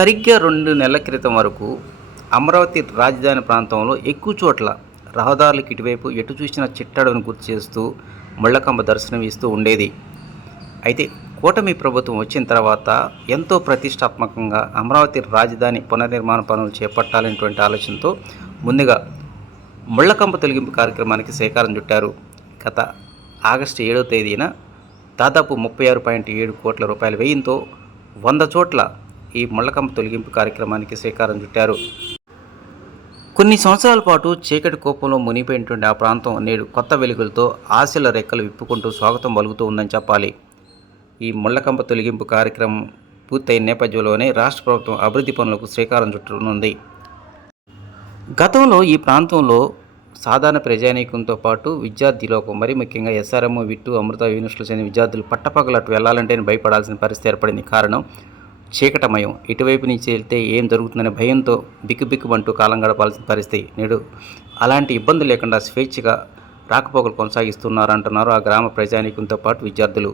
సరిగ్గా రెండు నెలల క్రితం వరకు అమరావతి రాజధాని ప్రాంతంలో ఎక్కువ చోట్ల రహదారులకు ఇటువైపు ఎటు చూసిన చిట్టడను గుర్తు చేస్తూ ముళ్ళకంబ దర్శనం ఇస్తూ ఉండేది. అయితే కూటమి ప్రభుత్వం వచ్చిన తర్వాత ఎంతో ప్రతిష్టాత్మకంగా అమరావతి రాజధాని పునర్నిర్మాణ పనులు చేపట్టాలనేటువంటి ఆలోచనతో ముందుగా ముళ్ళకంప తొలగింపు కార్యక్రమానికి శ్రీకారం చుట్టారు. గత ఆగస్టు ఏడవ తేదీన దాదాపు ముప్పై ఆరు పాయింట్ ఏడు కోట్ల రూపాయల వ్యయంతో వంద చోట్ల ఈ ముళ్ళకంప తొలగింపు కార్యక్రమానికి శ్రీకారం చుట్టారు. కొన్ని సంవత్సరాల పాటు చీకటి కోపంలో మునిగిపోయినటువంటి ఆ ప్రాంతం నేడు కొత్త వెలుగులతో ఆశల రెక్కలు విప్పుకుంటూ స్వాగతం పలుకుతూ ఉందని చెప్పాలి. ఈ ముళ్ళకంప తొలగింపు కార్యక్రమం పూర్తయిన నేపథ్యంలోనే రాష్ట్ర ప్రభుత్వం అభివృద్ధి పనులకు శ్రీకారం చుట్టనుంది. గతంలో ఈ ప్రాంతంలో సాధారణ ప్రజానీకంతో పాటు విద్యార్థి లోకం మరి ముఖ్యంగా ఎస్ఆర్ఎం విట్టు అమృత యూనివర్సిటీలు చెందిన విద్యార్థులు పట్టపగలట్టు అటు వెళ్ళాలంటే భయపడాల్సిన పరిస్థితి ఏర్పడింది. కారణం చీకటమయం. ఇటువైపు నుంచి వెళ్తే ఏం జరుగుతుందనే భయంతో బిక్కుబిక్కుమంటూ కాలం గడపాల్సిన పరిస్థితి నేడు అలాంటి ఇబ్బంది లేకుండా స్వేచ్ఛగా రాకపోకలు కొనసాగిస్తున్నారు అంటున్నారు ఆ గ్రామ ప్రజానీకంతో పాటు విద్యార్థులు.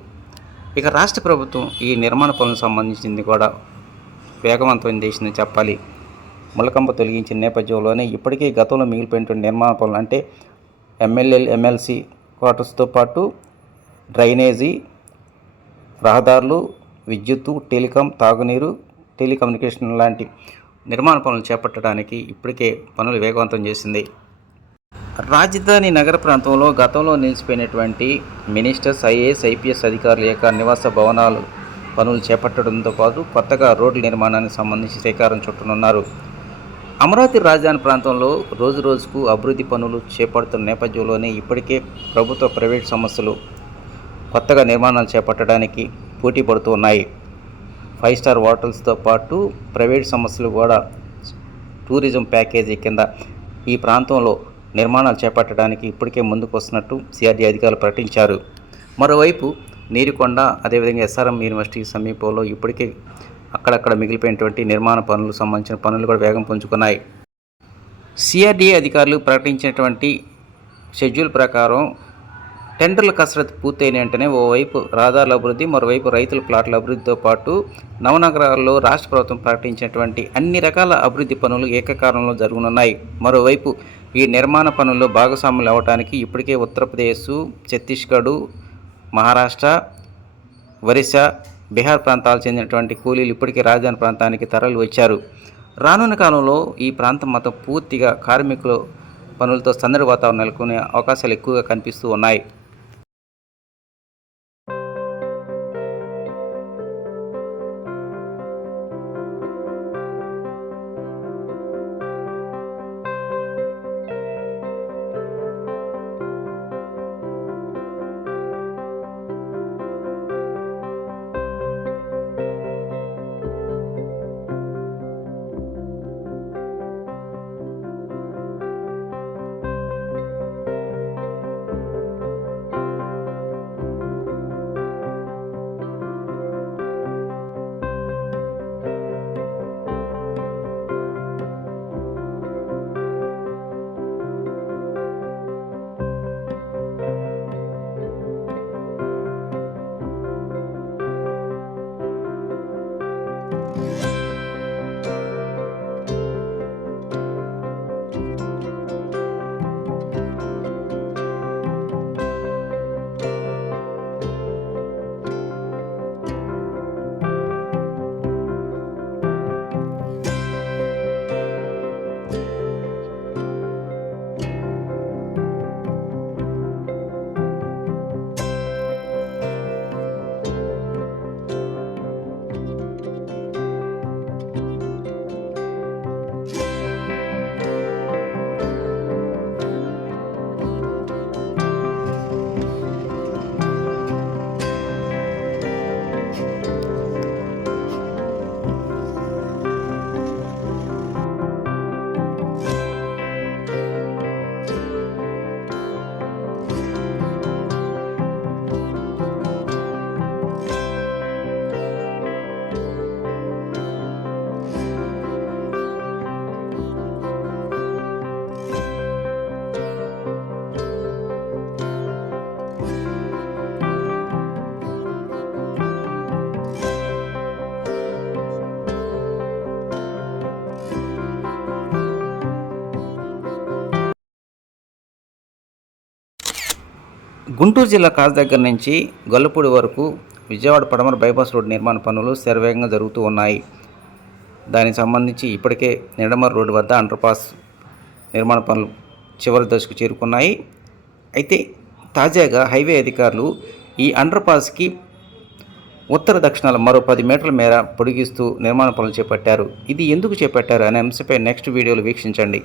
ఇక రాష్ట్ర ప్రభుత్వం ఈ నిర్మాణ పనులకు సంబంధించింది కూడా వేగవంతం చేసిందని చెప్పాలి. ములకంప తొలగించిన నేపథ్యంలోనే ఇప్పటికే గతంలో మిగిలిపోయినటువంటి నిర్మాణ పనులు అంటే ఎమ్మెల్యే ఎమ్మెల్సీ క్వార్టర్స్తో పాటు డ్రైనేజీ రహదారులు విద్యుత్తు టెలికాం తాగునీరు టెలికమ్యూనికేషన్ లాంటి నిర్మాణ పనులు చేపట్టడానికి ఇప్పటికే పనులు వేగవంతం చేసింది. రాజధాని నగర ప్రాంతంలో గతంలో నిలిచిపోయినటువంటి మినిస్టర్స్ ఐఏఎస్ ఐపీఎస్ అధికారుల యొక్క నివాస భవనాలు పనులు చేపట్టడంతో పాటు కొత్తగా రోడ్ల నిర్మాణానికి సంబంధించి శ్రీకారం చుట్టనున్నారు. అమరావతి రాజధాని ప్రాంతంలో రోజు రోజుకు అభివృద్ధి పనులు చేపడుతున్న నేపథ్యంలోనే ఇప్పటికే ప్రభుత్వ ప్రైవేట్ సంస్థలు కొత్తగా నిర్మాణాలు చేపట్టడానికి పోటీ పడుతూ ఉన్నాయి ఫైవ్ స్టార్ హోటల్స్తో పాటు ప్రైవేట్ సంస్థలు కూడా టూరిజం ప్యాకేజీ కింద ఈ ప్రాంతంలో నిర్మాణాలు చేపట్టడానికి ఇప్పటికే ముందుకు వస్తున్నట్టు సిఆర్డీ అధికారులు ప్రకటించారు. మరోవైపు నీరుకొండ అదేవిధంగా ఎస్ఆర్ఎం యూనివర్సిటీ సమీపంలో ఇప్పటికే అక్కడక్కడ మిగిలిపోయినటువంటి నిర్మాణ పనులకు సంబంధించిన పనులు కూడా వేగం పుంజుకున్నాయి. సిఆర్డీఏ అధికారులు ప్రకటించినటువంటి షెడ్యూల్ ప్రకారం టెండర్ల కసరత్తు పూర్తయిన వెంటనే ఓవైపు రహదారుల అభివృద్ధి మరోవైపు రైతుల ప్లాట్ల అభివృద్ధితో పాటు నవనగరాల్లో రాష్ట్ర ప్రభుత్వం ప్రకటించినటువంటి అన్ని రకాల అభివృద్ధి పనులు ఏకకాలంలో జరగనున్నాయి. మరోవైపు ఈ నిర్మాణ పనుల్లో భాగస్వాములు అవ్వడానికి ఇప్పటికే ఉత్తరప్రదేశ్ ఛత్తీస్గఢ్ మహారాష్ట్ర ఒరిస్సా బీహార్ ప్రాంతాలకు చెందినటువంటి కూలీలు ఇప్పటికే రాజధాని ప్రాంతానికి తరలి వచ్చారు. రానున్న కాలంలో ఈ ప్రాంతం మొత్తం పూర్తిగా కార్మికులు పనులతో సందడి వాతావరణం నెలకొనే అవకాశాలు ఎక్కువగా కనిపిస్తూ ఉన్నాయి. Bye. గుంటూరు జిల్లా కాజ్ దగ్గర నుంచి గొల్లపూడి వరకు విజయవాడ పడమర బైపాస్ రోడ్ నిర్మాణ పనులు శరవేగంగా జరుగుతూ ఉన్నాయి. దానికి సంబంధించి ఇప్పటికే నిడమర రోడ్డు వద్ద అండర్పాస్ నిర్మాణ పనులు చివరి దశకు చేరుకున్నాయి. అయితే తాజాగా హైవే అధికారులు ఈ అండర్పాస్కి ఉత్తర దక్షిణాల మరో పది మీటర్ల మేర పొడిగిస్తూ నిర్మాణ పనులు చేపట్టారు. ఇది ఎందుకు చేపట్టారు అనే అంశంపై నెక్స్ట్ వీడియోలో వీక్షించండి.